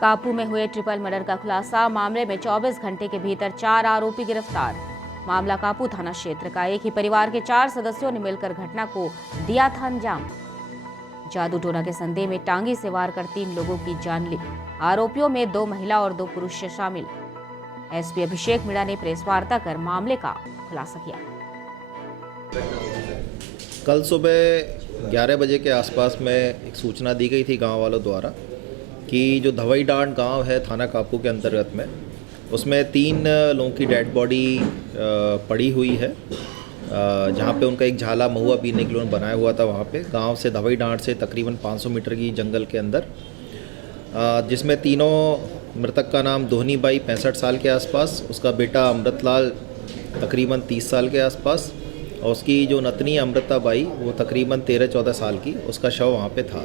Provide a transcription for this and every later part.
कापू में हुए ट्रिपल मर्डर का खुलासा। मामले में 24 घंटे के भीतर 4 आरोपी गिरफ्तार। मामला कापू थाना क्षेत्र का। एक ही परिवार के 4 सदस्यों ने मिलकर घटना को दिया था अंजाम। जादू टोना के संदेह में टांगी से वार कर 3 लोगों की जान ली। आरोपियों में 2 महिला और 2 पुरुष शामिल। एसपी अभिषेक मीणा ने प्रेस वार्ता कर मामले का खुलासा किया। कल सुबह 11 बजे के आसपास में एक सूचना दी गई थी गांव वालों द्वारा कि जो धवई डांड गांव है थाना कापू के अंतर्गत में, उसमें 3 लोगों की डेड बॉडी पड़ी हुई है, जहां पे उनका एक झाला महुआ पीने के लिए बनाया हुआ था। वहां पे गांव से धवई डांड से तकरीबन 500 मीटर की जंगल के अंदर, जिसमें तीनों मृतक का नाम दोहनी बाई 65 साल के आसपास, उसका बेटा अमृतलाल तकरीबन 30 साल के आसपास, और उसकी जो नतनी अमृता बाई वो तकरीबन 13-14 साल की, उसका शव वहाँ पे था।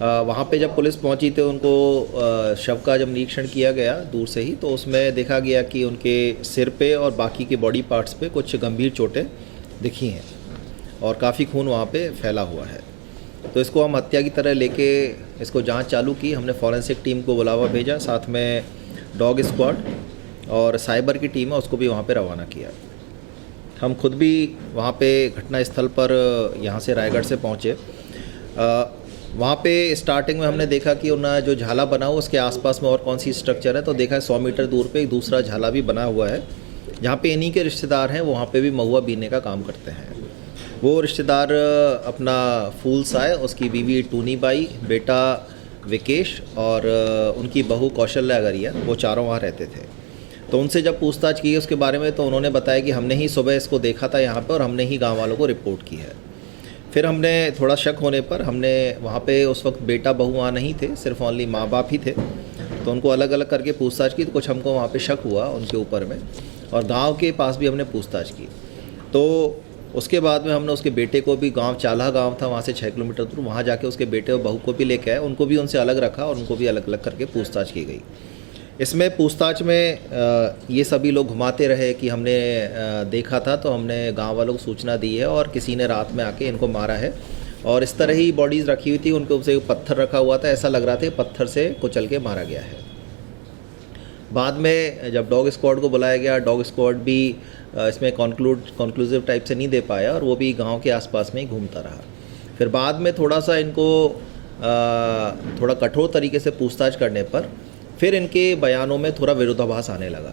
वहाँ पे जब पुलिस पहुँची तो उनको शव का जब निरीक्षण किया गया दूर से ही, तो उसमें देखा गया कि उनके सिर पे और बाकी के बॉडी पार्ट्स पे कुछ गंभीर चोटें दिखी हैं और काफ़ी खून वहाँ पे फैला हुआ है। तो इसको हम हत्या की तरह लेके इसको जांच चालू की। हमने फॉरेंसिक टीम को बुलावा भेजा, साथ में डॉग स्क्वाड और साइबर की टीम है उसको भी वहाँ पे रवाना किया। हम खुद भी वहाँ पे घटना स्थल पर यहाँ से रायगढ़ से पहुँचे। वहाँ पे स्टार्टिंग में हमने देखा कि उन्हें जो झाला बना हुआ उसके आसपास में और कौन सी स्ट्रक्चर है, तो देखा 100 मीटर दूर पे एक दूसरा झाला भी बना हुआ है, जहाँ पे इन्हीं के रिश्तेदार हैं, वो वहाँ पे भी महुआ बीने का काम करते हैं। वो रिश्तेदार अपना फूल्स आए, उसकी बीवी टूनी बाई, बेटा विकेश और उनकी बहू कौशल्या अगरिया, वो चारों वहाँ रहते थे। तो उनसे जब पूछताछ की उसके बारे में, तो उन्होंने बताया कि हमने ही सुबह इसको देखा था यहाँ पे और हमने ही गांव वालों को रिपोर्ट की है। फिर हमने थोड़ा शक होने पर हमने वहाँ पे उस वक्त बेटा बहू वहाँ नहीं थे, सिर्फ ओनली माँ बाप ही थे, तो उनको अलग अलग करके पूछताछ की। तो कुछ हमको वहाँ पे शक हुआ उनके ऊपर में, और गाँव के पास भी हमने पूछताछ की। तो उसके बाद में हमने उसके बेटे को भी, गाँव चाला गाँव था वहाँ से 6 किलोमीटर दूर, वहाँ जाके उसके बेटे और बहू को भी लेके आए, उनको भी उनसे अलग रखा और उनको भी अलग अलग करके पूछताछ की गई। इसमें पूछताछ में ये सभी लोग घुमाते रहे कि हमने देखा था, तो हमने गांव वालों को सूचना दी है और किसी ने रात में आके इनको मारा है, और इस तरह ही बॉडीज़ रखी हुई थी, उनके ऊपर एक पत्थर रखा हुआ था, ऐसा लग रहा था पत्थर से कुचल के मारा गया है। बाद में जब डॉग स्क्वाड को बुलाया गया, डॉग स्क्वाड भी इसमें कंक्लूसिव टाइप से नहीं दे पाया और वो भी गाँव के आसपास में ही घूमता रहा। फिर बाद में थोड़ा सा इनको थोड़ा कठोर तरीके से पूछताछ करने पर फिर इनके बयानों में थोड़ा विरोधाभास आने लगा।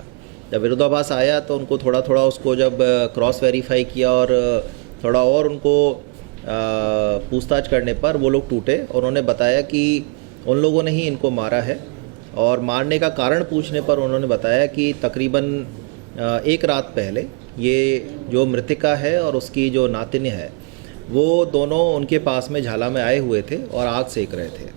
जब विरोधाभास आया तो उनको थोड़ा थोड़ा उसको जब क्रॉस वेरीफाई किया और थोड़ा और उनको पूछताछ करने पर वो लोग टूटे और उन्होंने बताया कि उन लोगों ने ही इनको मारा है। और मारने का कारण पूछने पर उन्होंने बताया कि तकरीबन 1 रात पहले ये जो मृतिका है और उसकी जो नातिन है, वो दोनों उनके पास में झाला में आए हुए थे और आग सेक रहे थे।